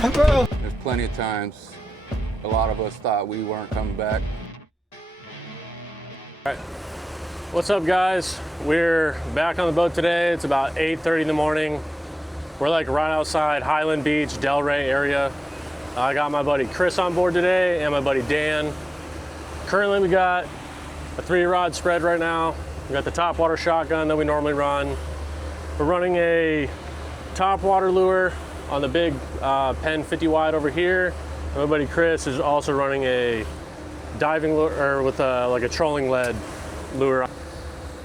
God, bro. There's plenty of times a lot of us thought we weren't coming back. All right. What's up, guys? We're back on the boat today. It's about 8:30 in the morning. We're like right outside Highland Beach, Delray area. I got my buddy Chris on board today and my buddy Dan. Currently we got a 3-rod spread right now. We got the top water shotgun that we normally run. We're running a top water lure on the big Pen 50 wide over here. And my buddy Chris is also running a diving lure, or with like a trolling lead lure.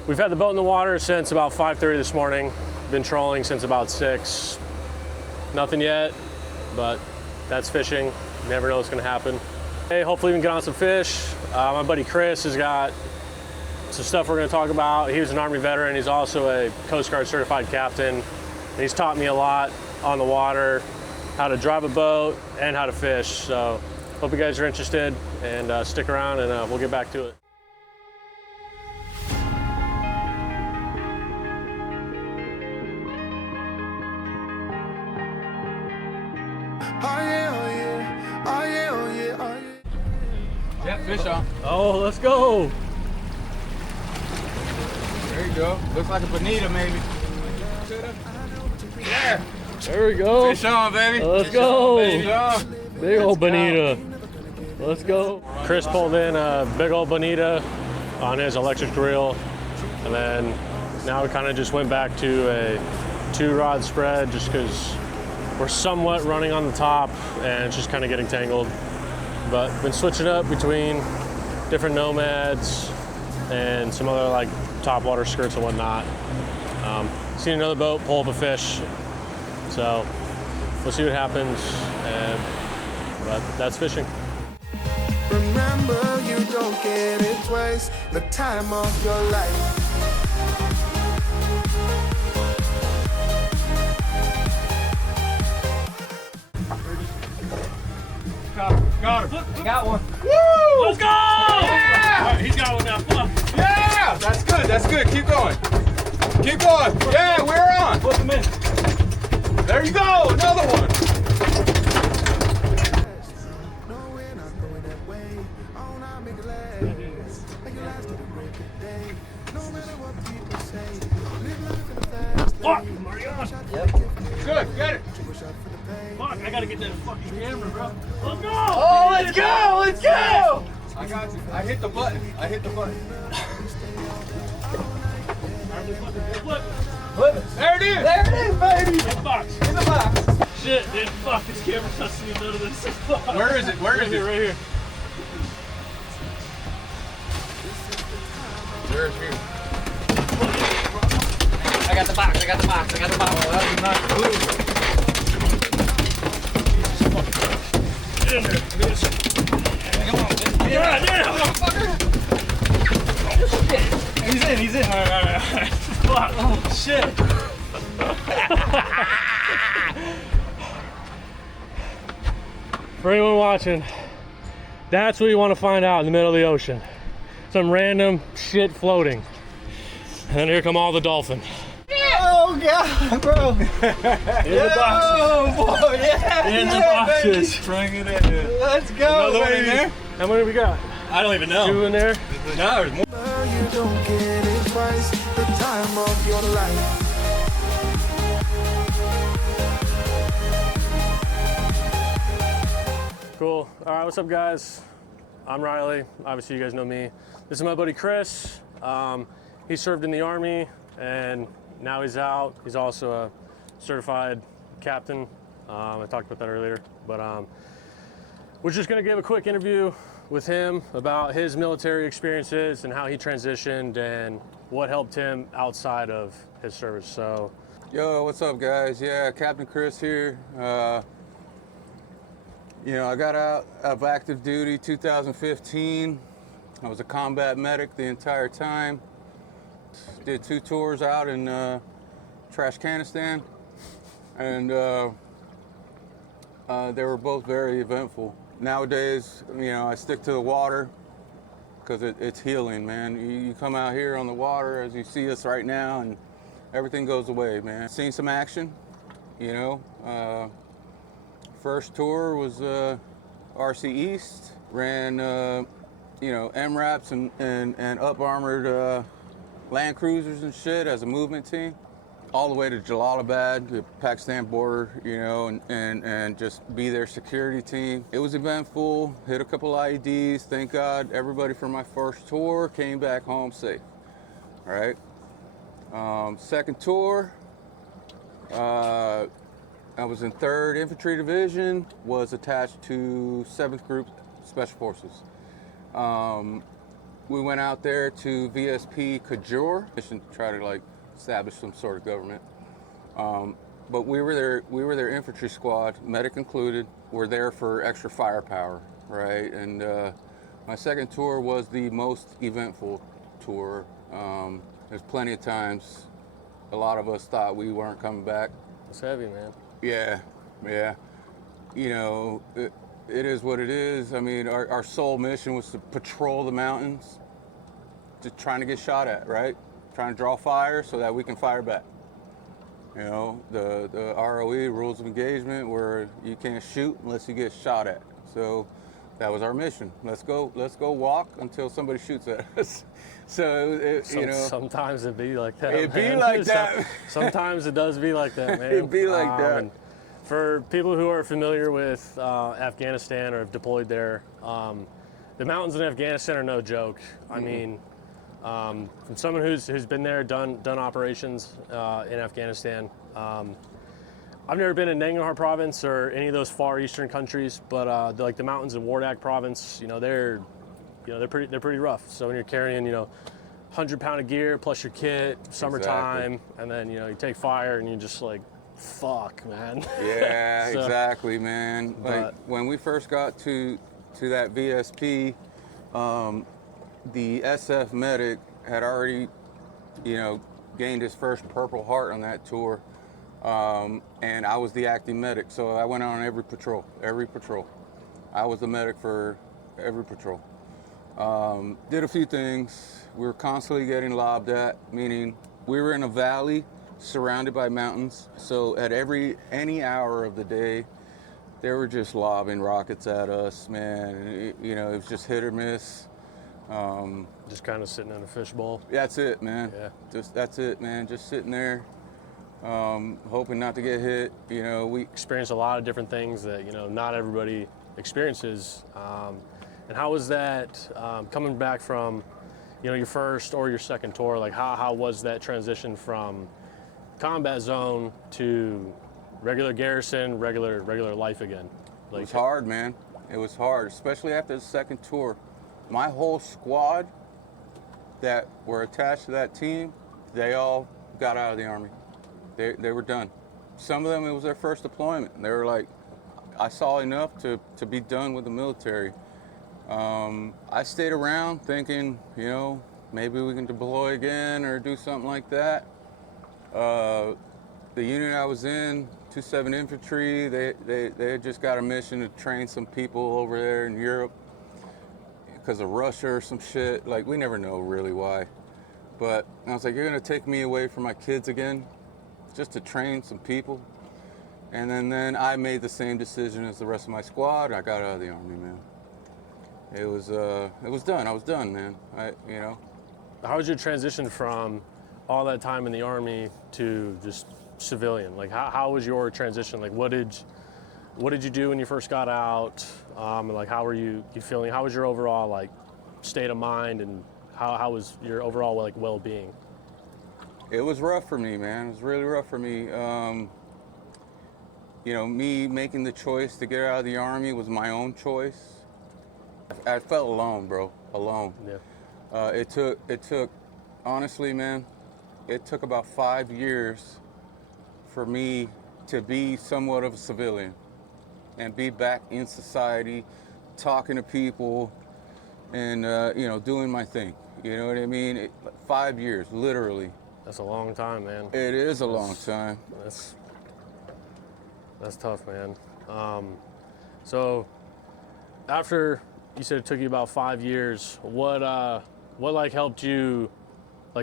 We've had the boat in the water since about 5:30 this morning. Been trolling since about 6. Nothing yet, but that's fishing. You never know what's gonna happen. Hey, hopefully we can get on some fish. My buddy Chris has got some stuff we're gonna talk about. He was an Army veteran. He's also a Coast Guard certified captain. And he's taught me a lot on the water, how to drive a boat and how to fish. So hope you guys are interested, and stick around and we'll get back to it. Yeah, fish on. Oh, let's go. There you go. Looks like a bonita, maybe. Yeah. There we go. Fish on, baby. Let's go. Fish on. Big old Bonita. Let's go. Chris pulled in a big old Bonita on his electric reel, and then now we kind of just went back to a 2-rod spread just because we're somewhat running on the top and it's just kind of getting tangled. But been switching up between different nomads and some other like top water skirts and whatnot. Seen another boat pull up a fish, so we'll see what happens. But that's fishing. Remember, you don't get it twice. The time of your life. Got her. Got one. Woo! Let's go! Yeah! All right, he's got one now. Come on. Yeah! That's good. That's good. Keep going. Keep going. Yeah, we're on. Put them in. There you go. Another one. No, we're not going that way. Oh, now make it last. Make it last till the break of day. No matter what people say. Live life in a fast lane. Marion. Good. Get it. Fuck, I gotta get that fucking camera, bro. Let's go! Oh, let's go. Let's go. I got you. I hit the button. I hit the button. Flip. Flip it. There it is. There it is, baby. In the box. In the box. Shit, dude, fuck, this camera's not seeing none of this. Fuck. Where is it? Where is it? Right here. Where is it? I got the box. I got the box. I got the box. Oh, that was not blue. Get in there. Look at this. Come on. Yeah, yeah. He's in. All right. Fuck. Oh, shit. For anyone watching, that's what you want to find out in the middle of the ocean. Some random shit floating. And then here come all the dolphin. Oh, God, bro. In the boxes. Oh, boy. Yeah. In the boxes. Bring it in. Let's go, Another one baby. in there? How many we got? I don't even know. 2 in there? No, there's more. You don't get it twice. The time of your life. Cool. All right, what's up, guys? I'm Ryley. Obviously, you guys know me. This is my buddy Chris. He served in the Army, and now he's out. He's also a certified captain. I talked about that earlier, but we're just gonna give a quick interview with him about his military experiences and how he transitioned and what helped him outside of his service. So, Yo, what's up, guys? Yeah, Captain Chris here. You know, I got out of active duty 2015. I was a combat medic the entire time. Did 2 tours out in Afghanistan, and they were both very eventful. Nowadays, you know, I stick to the water because it's healing, man. You come out here on the water, as you see us right now, and everything goes away, man. Seen some action, you know. First tour was RC East. Ran, MRAPs and up armored Land Cruisers and shit as a movement team. All the way to Jalalabad, the Pakistan border, and just be their security team. It was eventful, hit a couple IEDs. Thank God everybody from my first tour came back home safe, all right? Second tour, I was in 3rd Infantry Division, was attached to 7th Group Special Forces. We went out there to VSP Kajur, mission to try to establish some sort of government. But we were their infantry squad, medic included. We're there for extra firepower, right? And my second tour was the most eventful tour. There's plenty of times a lot of us thought we weren't coming back. It's heavy, man. Yeah. It is what it is. I mean, our sole mission was to patrol the mountains, just trying to get shot at, right? Trying to draw fire so that we can fire back. The ROE, rules of engagement, where you can't shoot unless you get shot at. So that was our mission. Let's go walk until somebody shoots at us. So sometimes it be like that. It be like that. Sometimes it does be like that, man. It be like that. And for people who are familiar with Afghanistan or have deployed there, the mountains in Afghanistan are no joke. I mean, from someone who's been there, done operations in Afghanistan. I've never been in Nangarhar province or any of those far eastern countries, but the mountains in Wardak province, they're pretty rough. So when you're carrying 100-pound of gear plus your kit, summertime, exactly. And then you take fire and you're just like, fuck, man. Yeah, so, exactly, man. When we first got to that VSP, the SF medic had already, gained his first Purple Heart on that tour, and I was the acting medic, so I went on every patrol. I was the medic for every patrol. Did a few things. We were constantly getting lobbed at, meaning we were in a valley surrounded by mountains, so at any hour of the day, they were just lobbing rockets at us, man. It was just hit or miss. Just kind of sitting in a fishbowl. That's it, man. Yeah. That's it, man. Just sitting there, hoping not to get hit. We experienced a lot of different things that not everybody experiences. And how was that coming back from your first or your second tour? Like how was that transition from combat zone to regular garrison, regular life again? It was hard, man. It was hard, especially after the second tour. My whole squad that were attached to that team, they all got out of the Army. They were done. Some of them, it was their first deployment. They were like, I saw enough to be done with the military. I stayed around thinking, maybe we can deploy again or do something like that. The unit I was in, 27 Infantry, they had just got a mission to train some people over there in Europe because of Russia or some shit. We never know really why. But I was like, you're gonna take me away from my kids again just to train some people? And then I made the same decision as the rest of my squad. I got out of the Army, man. It was done. I was done, man. How was your transition from all that time in the Army to just civilian? How was your transition? What did you do when you first got out? How were you feeling? How was your overall state of mind, and how was your overall well-being? It was rough for me, man. It was really rough for me. Me making the choice to get out of the Army was my own choice. I felt alone, bro. Alone. Yeah. It took, honestly, man, it took about 5 years for me to be somewhat of a civilian and be back in society, talking to people, and doing my thing. You know what I mean? 5 years, literally. That's a long time, man. It is a long time. That's tough, man. So after you said it took you about 5 years, what helped you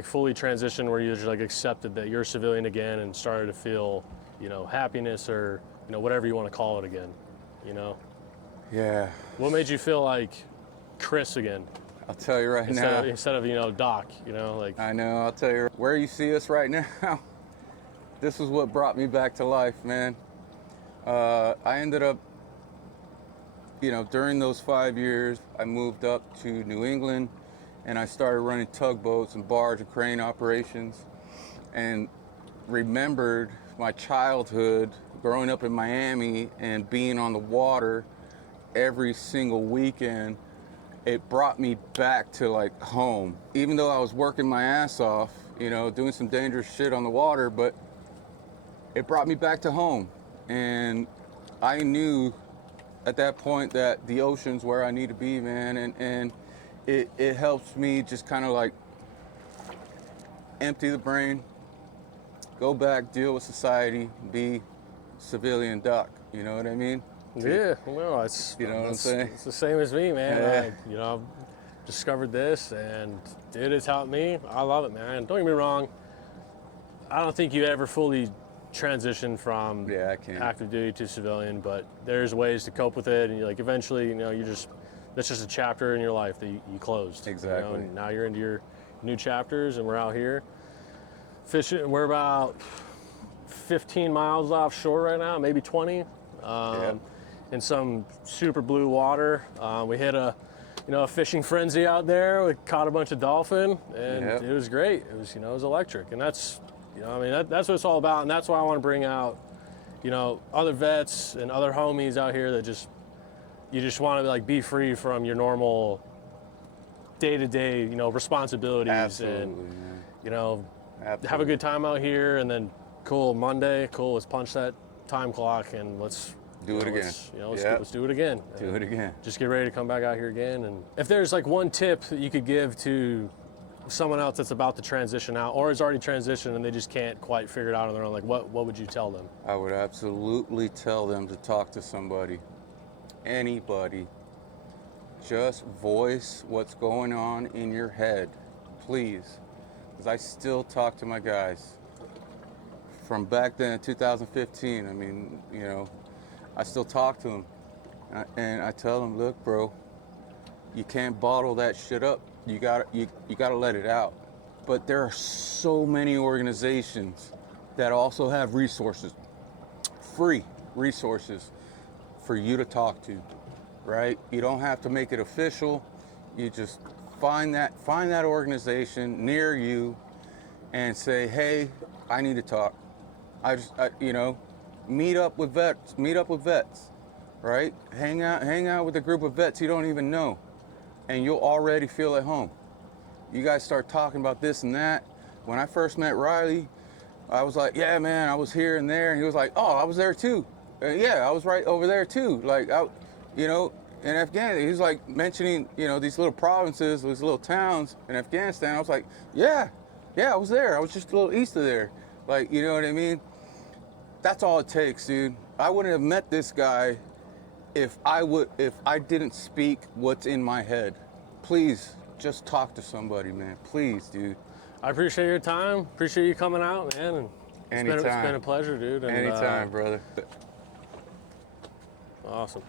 fully transition, where you just accepted that you're a civilian again and started to feel happiness or whatever you want to call it again? you know? Yeah. What made you feel like Chris again? I'll tell you right now. Instead of, you know, Doc, you know, like. I know, I'll tell you, where you see us right now, this is what brought me back to life, man. I ended up, you know, during those 5 years, I moved up to New England and I started running tugboats and barge and crane operations, and remembered my childhood growing up in Miami and being on the water every single weekend. It brought me back to like home, even though I was working my ass off, you know, doing some dangerous shit on the water, but it brought me back to home. And I knew at that point that the ocean's where I need to be, man. And it helps me just kind of like empty the brain, go back, deal with society, be civilian Doc. You know what I mean? Yeah, well, it's, you know what I'm saying? It's the same as me, man. Yeah. You know, I've discovered this, and dude, it's helped me. I love it, man. Don't get me wrong. I don't think you ever fully transition from active duty to civilian, but there's ways to cope with it, and you like eventually, you know, that's just a chapter in your life that you closed. Exactly. You know, and now you're into your new chapters, and we're out here fishing. We're about 15 miles offshore right now, maybe 20. In some super blue water. We hit a fishing frenzy out there. We caught a bunch of dolphin, and it was great. It was, you know, it was electric, and that's, you know, I mean, that's what it's all about, and that's why I want to bring out, you know, other vets and other homies out here that you just want to like be free from your normal day-to-day, you know, responsibilities. Absolutely, and man. you know, Absolutely. have a good time out here, and then Monday, let's punch that time clock and let's do it again. Let's do it again. Do it again. Just get ready to come back out here again. And if there's like one tip that you could give to someone else that's about to transition out or has already transitioned and they just can't quite figure it out on their own, like what would you tell them? I would absolutely tell them to talk to somebody, anybody. Just voice what's going on in your head, please. Because I still talk to my guys from back then, 2015. I mean, you know, I still talk to them, and I tell them, look, bro, you can't bottle that shit up. You gotta let it out. But there are so many organizations that also have resources, free resources for you to talk to, right? You don't have to make it official. You just find that organization near you and say, hey, I need to talk. You know, meet up with vets, right? Hang out with a group of vets you don't even know, and you'll already feel at home. You guys start talking about this and that. When I first met Ryley, I was like, yeah, man, I was here and there. And he was like, oh, I was there too. Yeah, I was right over there too. Like, you know, in Afghanistan, he was like mentioning, you know, these little provinces, these little towns in Afghanistan. I was like, yeah, I was there. I was just a little east of there. Like, you know what I mean? That's all it takes, dude. I wouldn't have met this guy if I didn't speak what's in my head. Please, just talk to somebody, man. Please, dude. I appreciate your time. Appreciate you coming out, man. And it's been a pleasure, dude. And, anytime, brother. Awesome.